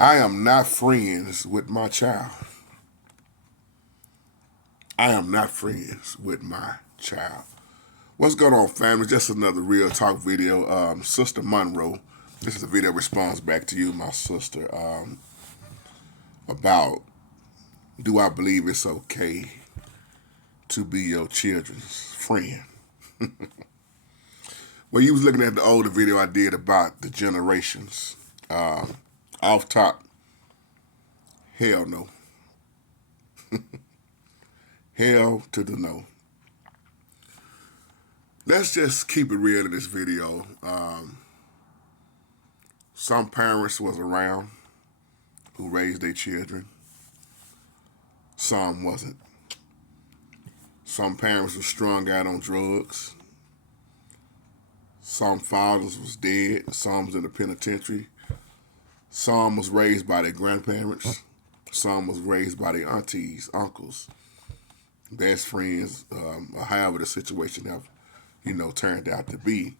I am not friends with my child. I am not friends with my child. What's going on, family? Just another Real Talk video. Sister Monroe, this is a video response back to you, my sister, about do I believe it's okay to be your children's friend? Well, you was looking at the older video I did about the generations. Off top, hell no. Hell to the no. Let's just keep it real in this video. Some parents was around who raised their children. Some wasn't. Some parents were strung out on drugs. Some fathers was dead. Some was in the penitentiary. Some was raised by their grandparents. Some was raised by their aunties, uncles, best friends, or however the situation have, turned out to be.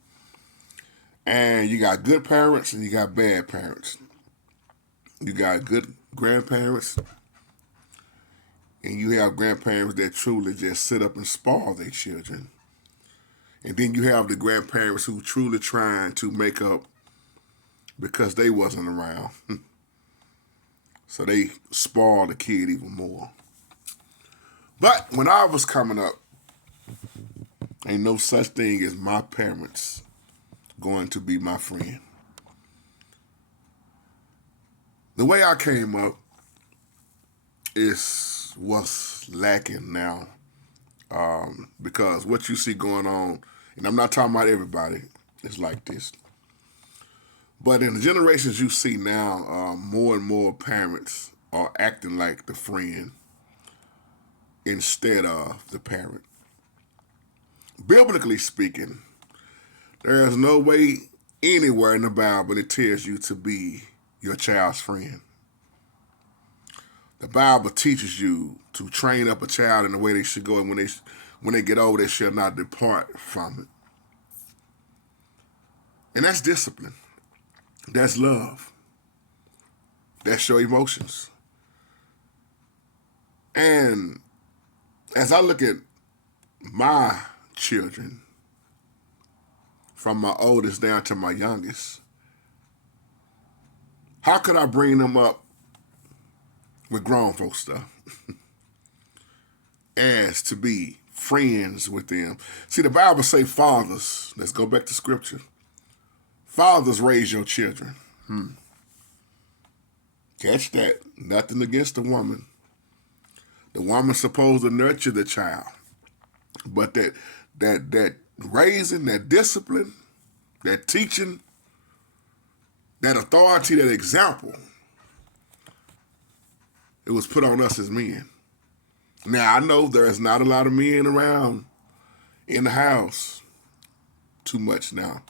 And you got good parents and you got bad parents. You got good grandparents and you have grandparents that truly just sit up and spoil their children. And then you have the grandparents who truly trying to make up because they wasn't around. So they spoil the kid even more. But when I was coming up, ain't no such thing as my parents going to be my friend. The way I came up is what's lacking now. Because what you see going on, and I'm not talking about everybody, it's like this. But in the generations you see now, more and more parents are acting like the friend instead of the parent. Biblically speaking, there is no way anywhere in the Bible it tells you to be your child's friend. The Bible teaches you to train up a child in the way they should go, and when they get old, they shall not depart from it. And that's discipline. That's love. That's your emotions. And as I look at my children, from my oldest down to my youngest, how could I bring them up with grown folk stuff as to be friends with them? See, the Bible say fathers, let's go back to scripture. Fathers raise your children. Catch that. Nothing against the woman. The woman's supposed to nurture the child. But that raising, that discipline, that teaching, that authority, that example, it was put on us as men. Now, I know there's not a lot of men around in the house too much now,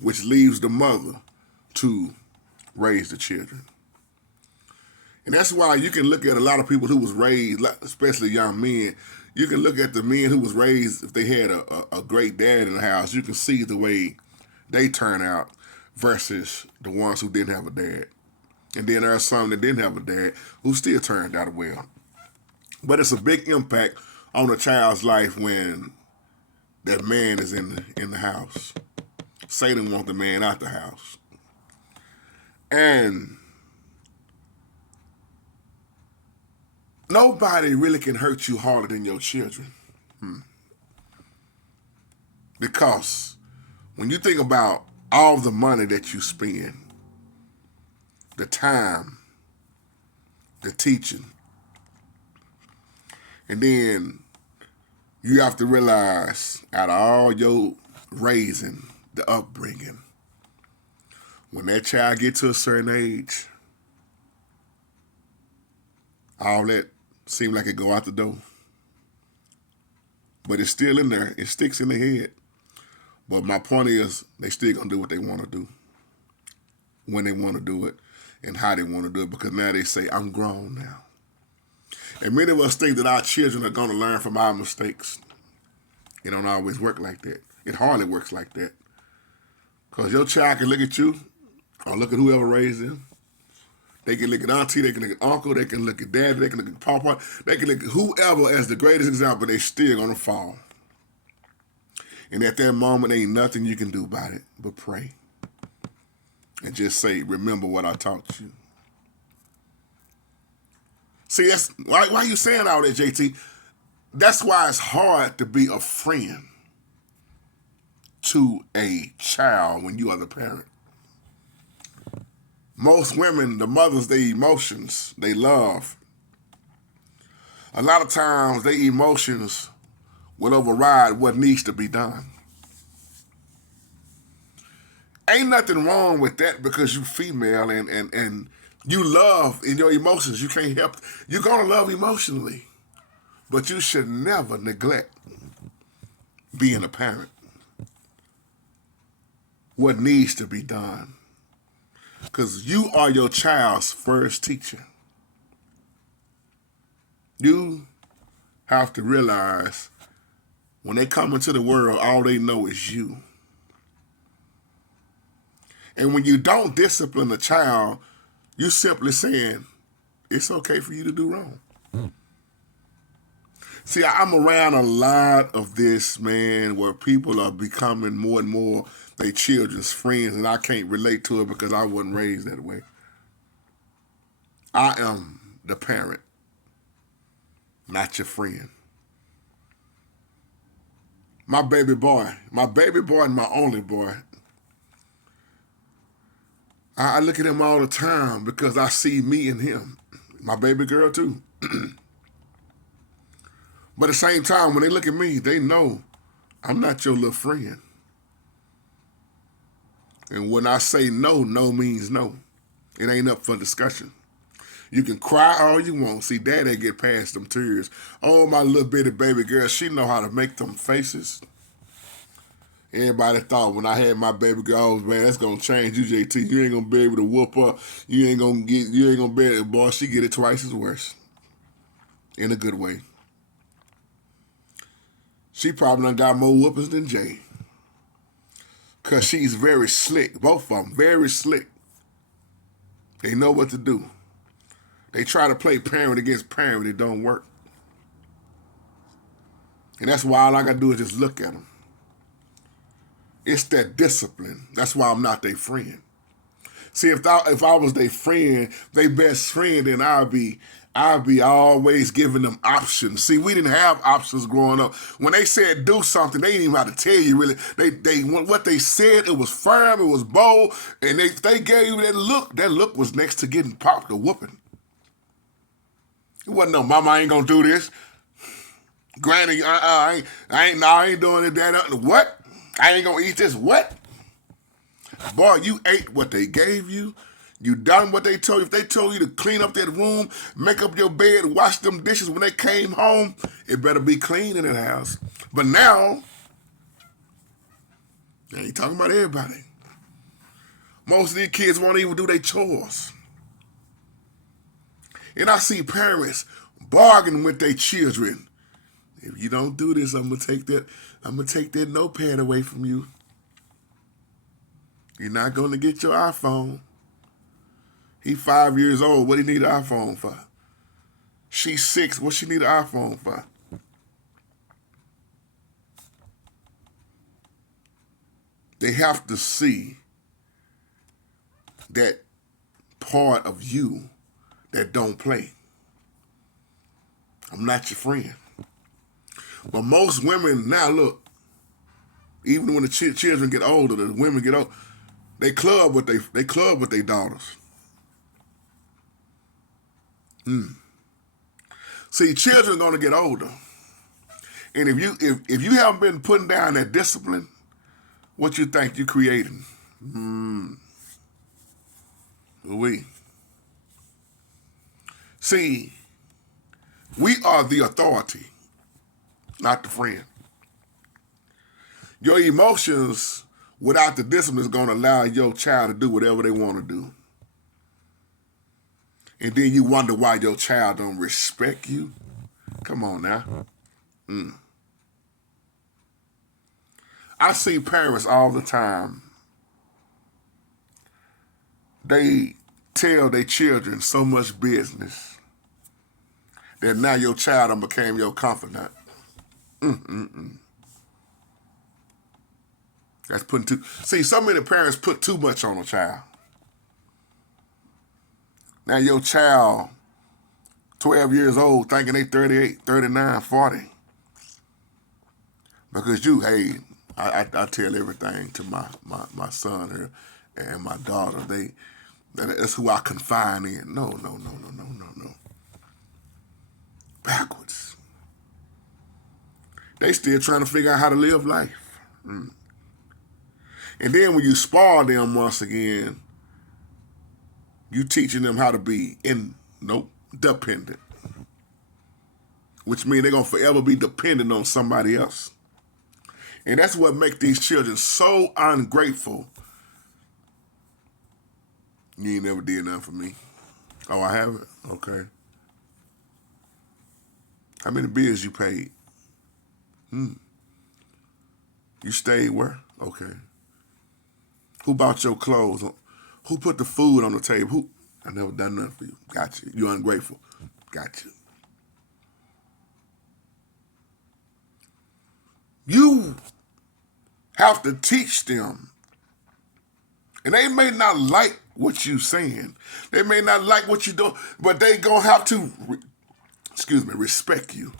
which leaves the mother to raise the children. And that's why you can look at a lot of people who was raised, especially young men, you can look at the men who was raised, if they had a great dad in the house, you can see the way they turn out versus the ones who didn't have a dad. And then there are some that didn't have a dad who still turned out well. But it's a big impact on a child's life when that man is in the house. Satan wants the man out the house. And nobody really can hurt you harder than your children. Because when you think about all the money that you spend, the time, the teaching, and then you have to realize out of all your raising, the upbringing, when that child gets to a certain age, all that seems like it go out the door. But it's still in there. It sticks in their head. But my point is, they still gonna do what they want to do, when they want to do it, and how they want to do it, because now they say, I'm grown now. And many of us think that our children are going to learn from our mistakes. It don't always work like that. It hardly works like that. Because your child can look at you or look at whoever raised them They can look at auntie, they can look at uncle, they can look at daddy, they can look at papa, they can look at whoever as the greatest example. They still gonna fall. And at that moment, ain't nothing you can do about it but pray and just say, "Remember what I taught you." See, that's why you saying all that, JT. That's why it's hard to be a friend to a child when you are the parent. Most women, the mothers, their emotions, they love. A lot of times, their emotions will override what needs to be done. Ain't nothing wrong with that because you female and you love in your emotions. You can't help. You're going to love emotionally. But you should never neglect being a parent. What needs to be done. Because you are your child's first teacher. You have to realize when they come into the world, all they know is you. And when you don't discipline a child, you simply saying, it's okay for you to do wrong. See, I'm around a lot of this, man, where people are becoming more and more their children's friends, and I can't relate to it because I wasn't raised that way. I am the parent, not your friend. My baby boy and my only boy, I look at him all the time because I see me in him. My baby girl, too. But at the same time, when they look at me, they know I'm not your little friend. And when I say no, no means no. It ain't up for discussion. You can cry all you want. See, Dad ain't get past them tears. Oh, my little bitty baby girl, she know how to make them faces. Everybody thought when I had my baby girl, oh, man, that's gonna change you, JT. You ain't gonna be able to whoop her. You ain't gonna be able to, boy, she get it twice as worse. In a good way. She probably done got more whoopers than Jay. Because she's very slick. Both of them, very slick. They know what to do. They try to play parent against parent. It don't work. And that's why all I got to do is just look at them. It's that discipline. That's why I'm not their friend. See, if I was their friend, their best friend, then I'd be always giving them options. See, we didn't have options growing up. When they said do something, they didn't even have to tell you really. They what they said, it was firm, it was bold, and they gave you that look. That look was next to getting popped or whooping. It wasn't no, Mama, I ain't gonna do this. Granny, I ain't doing it. That what? I ain't gonna eat this. What? Boy, you ate what they gave you. You done what they told you. If they told you to clean up that room, make up your bed, wash them dishes when they came home, it better be clean in that house. But now, I ain't talking about everybody. Most of these kids won't even do their chores. And I see parents bargaining with their children. If you don't do this, I'm gonna take that notepad away from you. You're not gonna get your iPhone. He 5 years old. What do he need an iPhone for? She's 6. What she need an iPhone for? They have to see that part of you that don't play. I'm not your friend. But most women now, look, even when the children get older, the women get old, they club with their daughters. See, children are gonna get older, and if you haven't been putting down that discipline, what you think you creating? See, we are the authority, not the friend. Your emotions without the discipline is gonna allow your child to do whatever they want to do. And then you wonder why your child don't respect you. Come on now. I see parents all the time. They tell their children so much business that now your child done became your confidant. That's putting too... See, so many parents put too much on a child. Now your child, 12 years old, thinking they 38, 39, 40. Because you, hey, I tell everything to my son here and my daughter. That's who I confine in. No. Backwards. They still trying to figure out how to live life. And then when you spoil them once again, you teaching them how to be dependent. Which means they're going to forever be dependent on somebody else. And that's what makes these children so ungrateful. You ain't never did nothing for me. Oh, I haven't? Okay. How many bills you paid? You stayed where? Okay. Who bought your clothes? Who put the food on the table? I never done nothing for you. Got you. You ungrateful. Got you. You have to teach them. And they may not like what you saying. They may not like what you doing, but they gonna have to, respect you.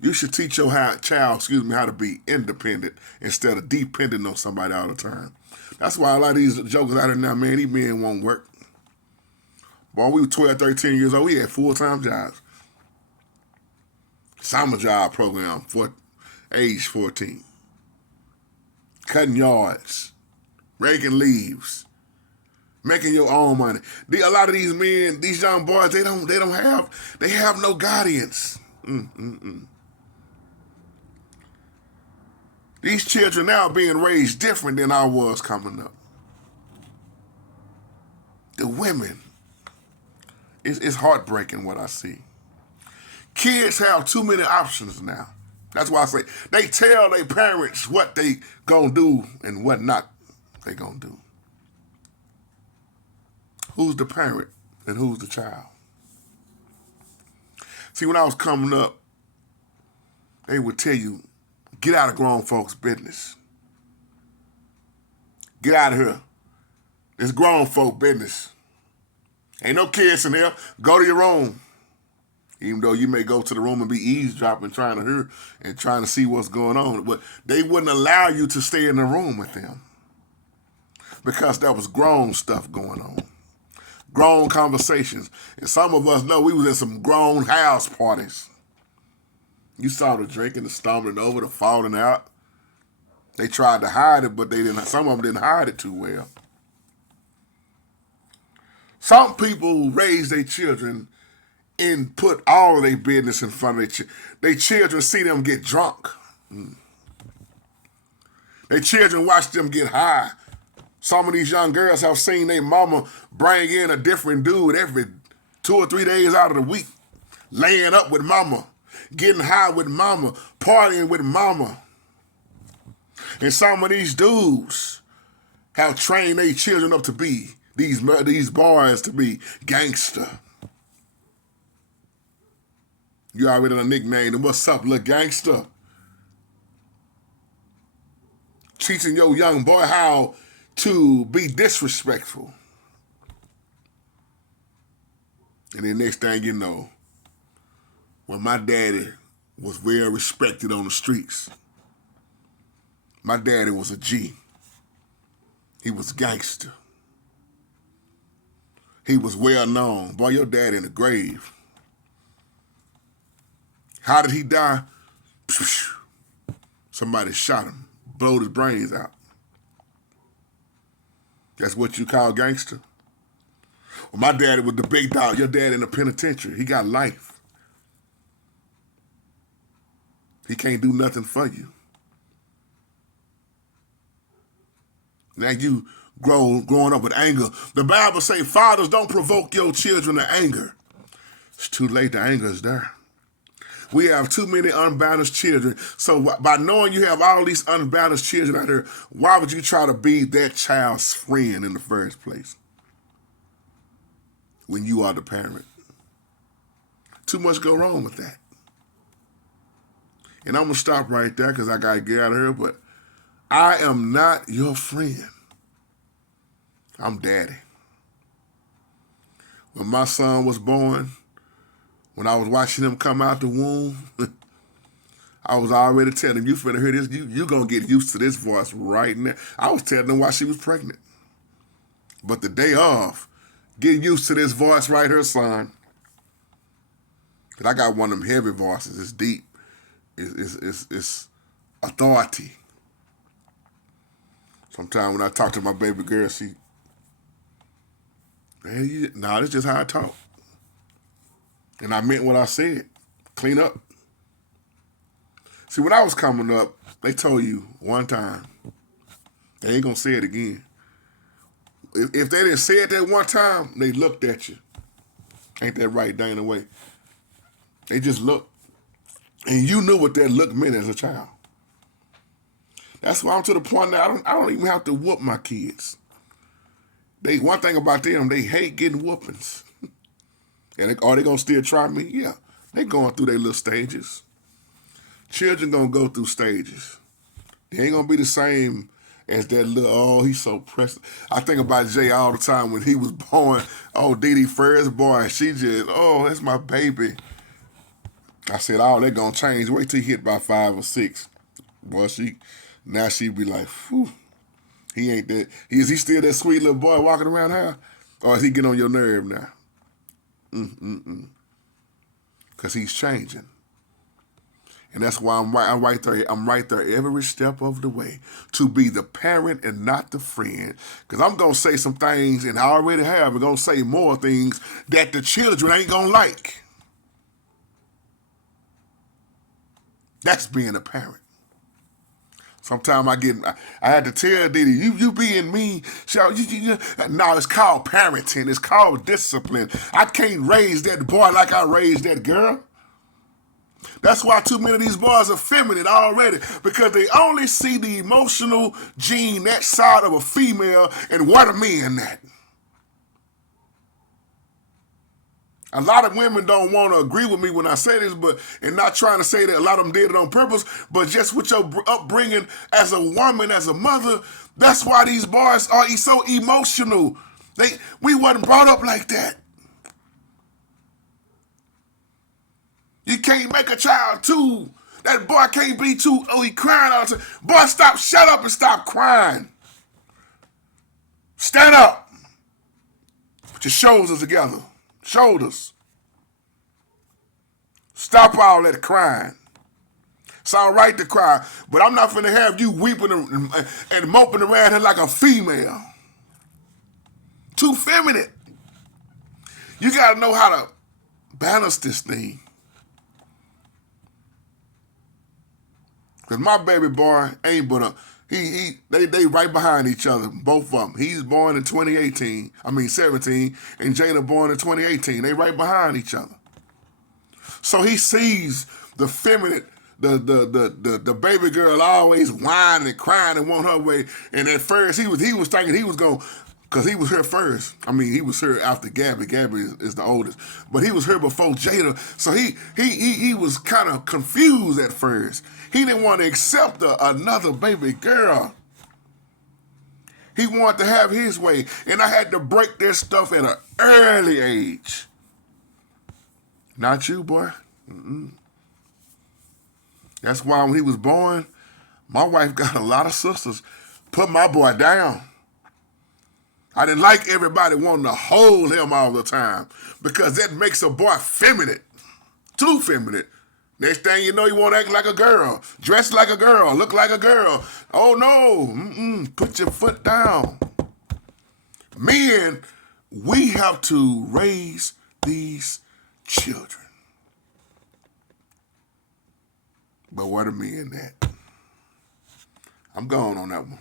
You should teach your child, how to be independent instead of dependent on somebody all the time. That's why a lot of these jokers out there now, man, these men won't work. Boy, we were 12, 13 years old, we had full-time jobs. Summer job program for age 14. Cutting yards, raking leaves, making your own money. A lot of these men, these young boys, they have no guardians. These children now are being raised different than I was coming up. The women, it's heartbreaking what I see. Kids have too many options now. That's why I say they tell their parents what they gonna do and what not they gonna do. Who's the parent and who's the child? See, when I was coming up, they would tell you, get out of grown folks' business. Get out of here. It's grown folk business. Ain't no kids in here. Go to your room. Even though you may go to the room and be eavesdropping, trying to hear and trying to see what's going on. But they wouldn't allow you to stay in the room with them because there was grown stuff going on. Grown conversations. And some of us know we was at some grown house parties. You saw the drinking, the stumbling over, the falling out. They tried to hide it, but they didn't. Some of them didn't hide it too well. Some people raise their children and put all of their business in front of their children. See them get drunk. Their children watch them get high. Some of these young girls have seen their mama bring in a different dude every 2 or 3 days out of the week, laying up with mama, getting high with mama, partying with mama. And some of these dudes have trained their children up to be, these boys to be gangster. You already done nicknamed them, what's up, little gangster? Teaching your young boy how to be disrespectful. And then next thing you know, when my daddy was well respected on the streets, my daddy was a G. He was gangster. He was well known. Boy, your daddy in the grave. How did he die? Somebody shot him, blowed his brains out. That's what you call gangster? Well, my daddy was the big dog. Your dad in the penitentiary. He got life. He can't do nothing for you. Now you growing up with anger. The Bible say, fathers, don't provoke your children to anger. It's too late. The anger is there. We have too many unbalanced children. So by knowing you have all these unbalanced children out there, why would you try to be that child's friend in the first place when you are the parent? Too much go wrong with that. And I'm going to stop right there because I got to get out of here, but I am not your friend. I'm daddy. When my son was born, when I was watching him come out the womb, I was already telling him, you finna hear this, you going to get used to this voice right now. I was telling him why she was pregnant. But the day of, get used to this voice right here, son. Because I got one of them heavy voices. It's deep. It's authority. Sometimes when I talk to my baby girl, she, hey, nah, that's just how I talk. And I meant what I said. Clean up. See, when I was coming up, they told you one time, they ain't gonna say it again. If they didn't say it that one time, they looked at you. Ain't that right, Dana Way? They just looked. And you knew what that look meant as a child. That's why I'm to the point now, I don't even have to whoop my kids. One thing about them, they hate getting whoopings. And are they gonna still try me? Yeah. They going through their little stages. Children gonna go through stages. They ain't gonna be the same as that little, oh, he's so precious. I think about Jay all the time when he was born. Oh, Dee Dee first boy, she just, oh, that's my baby. I said, oh, they're gonna change. Wait till he hit by 5 or 6. Boy, now she be like, whew, he ain't that. Is he still that sweet little boy walking around here? Or is he getting on your nerve now? Because he's changing. And that's why I'm right there. I'm right there every step of the way to be the parent and not the friend. Because I'm going to say some things, and I already have, I'm going to say more things that the children ain't going to like. That's being a parent. Sometimes I had to tell Didi, you being mean. No, it's called parenting. It's called discipline. I can't raise that boy like I raised that girl. That's why too many of these boys are feminine already, because they only see the emotional gene, that side of a female, and what a man that. A lot of women don't want to agree with me when I say this, and not trying to say that a lot of them did it on purpose, but just with your upbringing as a woman, as a mother, that's why these boys are so emotional. We wasn't brought up like that. You can't make a child that boy can't be too, oh, he crying all the time. Boy, shut up and stop crying. Stand up. Put your shoulders together. Shoulders. Stop all that crying. It's all right to cry, but I'm not finna have you weeping and moping around here like a female. Too feminine. You gotta know how to balance this thing. Cause my baby boy ain't but they right behind each other, both of them. He's born in 17, and Jada born in 2018. They right behind each other. So he sees the feminine, the baby girl always whining and crying and want her way. And at first he was thinking he was going, because he was her first. He was her after Gabby. Gabby is the oldest. But he was her before Jada. So he was kind of confused at first. He didn't want to accept another baby girl. He wanted to have his way. And I had to break this stuff at an early age. Not you, boy. That's why when he was born, my wife got a lot of sisters. Put my boy down. I didn't like everybody wanting to hold him all the time, because that makes a boy feminine. Too feminine. Next thing you know, you want to act like a girl, dress like a girl, look like a girl. Oh no, put your foot down. Men, we have to raise these children. But where the men at? I'm gone on that one.